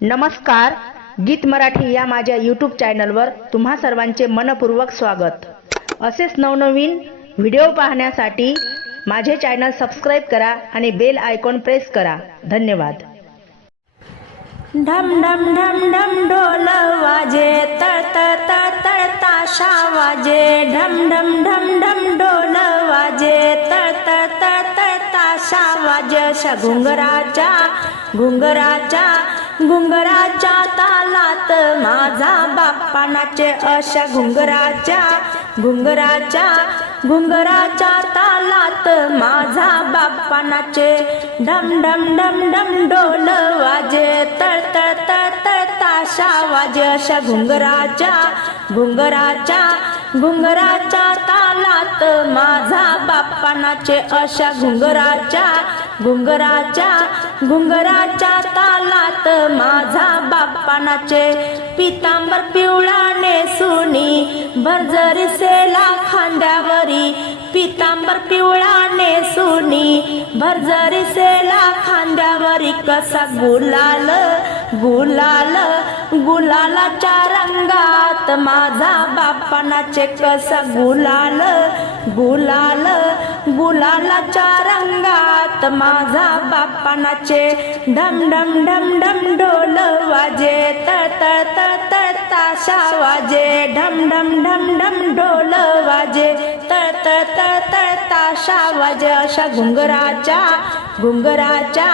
नमस्कार गीत मराठी या माझ्या यूट्यूब चॅनलवर तुम्हा सर्वांचे मनपूर्वक स्वागत. असेच नवनवीन व्हिडिओ पाहण्यासाठी माझे चॅनल सबस्क्राईब करा आणि बेल आयकॉन प्रेस करा. धन्यवाद. ढम ढम ढम ढम ढोल वाजे तळ तळ तळ तळ ताशा वाजे. ढम ढम ढम ढम ढोल वाजे तळ तळ तळ तळ ताशा वाजे. अशा घुंगराच्या घुंगराच्या घुंगराच्या तालात माझा बाप्पा नाचे अशा घुंगराच्या घुंगराच्या घुंगराच्या तालात माझा बाप्पा नाचे ढम ढम डम डम डोल वाजे तळ तळ तळ तळ ताशा वाजे अशा घुंगराच्या घुंगराच्या घुंगराच्या तालात माझा बाप्पा नाचे अशा घुंगराच्या घुंगराच्या घुंगराच्या तालात माझा बाप्पा नाचे पितांबर पिवळा नेसुनी भरजरी सेला खांद्यावरी पितांबर पिवळा नेसुनी भरजरी सेला खांद्यावरी कसा गुलाल गुलाल गुलालाच्या रंगात माझा बाप्पा कसा गुलाल गुलाल गुलालाच्या रंगात माझा बापानाचे ढम ढम ढम ढम ढोल वाजे तळ तळ तळ तळ ताशा वाजे. ढम ढम ढम ढम ढोल वाजे तळ तळ तळ तळ ताशा वाजे. अशा घुंगराच्या घुंगराच्या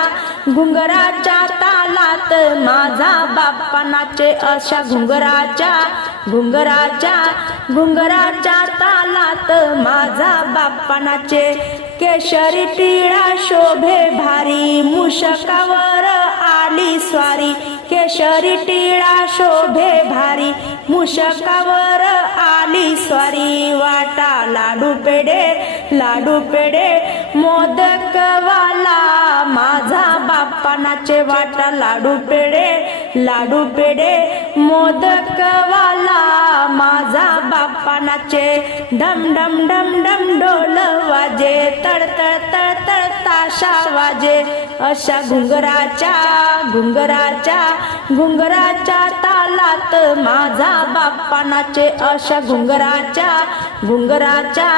घुंगराच्या तालात माझा बाप्पा नाचे अशा घुंगराच्या घुंगराच्या घुंगराच्या तालात माझा बाप्पा नाचे केशरी टिळा शोभे भारी मुशकावर आली स्वारी. केशरी टिळा शोभे भारी मुशकावर आली स्वारी. वाटा लाडू पेडे लाडू पेडे मोदकवाला. माझा बाप्पा नाचे वाटा लाडू पेडे लाडू पेडे मोदकवाला. माझा बाप्पा नाचे ढम डम ढम डम ढोल वाजे तळ तळ तळ तळ ताशा वाजे. अशा घुंगराच्या घुंगराच्या घुंगराच्या तालात माझा बाप्पा नाचे अशा घुंगराच्या घुंगराच्या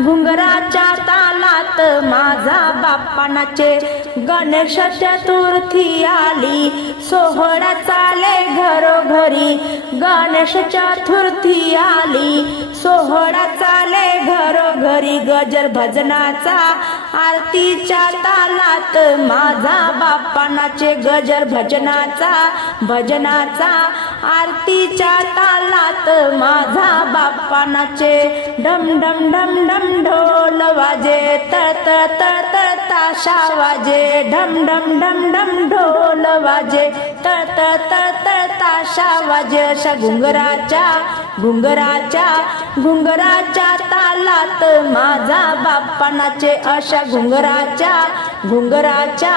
घुंगराच्या तालात माझा बाप्पा नाचे गणेश चतुर्थी आली. सोहळा चाले घरोघरी गणेश चतुर्थी आली. सोहळा चाले घरोघरी गजर भजनाचा आरतीच्या तालात माझा बाप्पा नाचे गजर भजनाचा भजनाचा. आरतीच्या तालात माझा बाप्पा नाचे डम डम डम डम ढोल वाजे तळ तळ तळ तळ ताशा वाजे. ढम डम डम डम ढोल वाजे तळ तळ तळ तळ ताशा वाजे. अशा घुंगराच्या घुंगराच्या घुंगराच्या तालात माझा बाप्पा नाचे अशा घुंगराच्या घुंगराच्या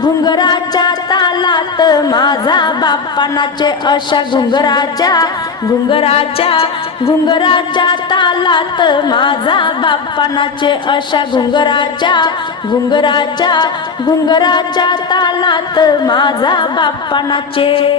घुंगराच्या तालात माझा बाप्पा नाचे अशा घुंगराच्या घुंगराच्या घुंगराच्या तालात माझा बाप्पा नाचे अशा घुंगराच्या घुंगराच्या घुंगराच्या तालात माझा बाप्पा नाचे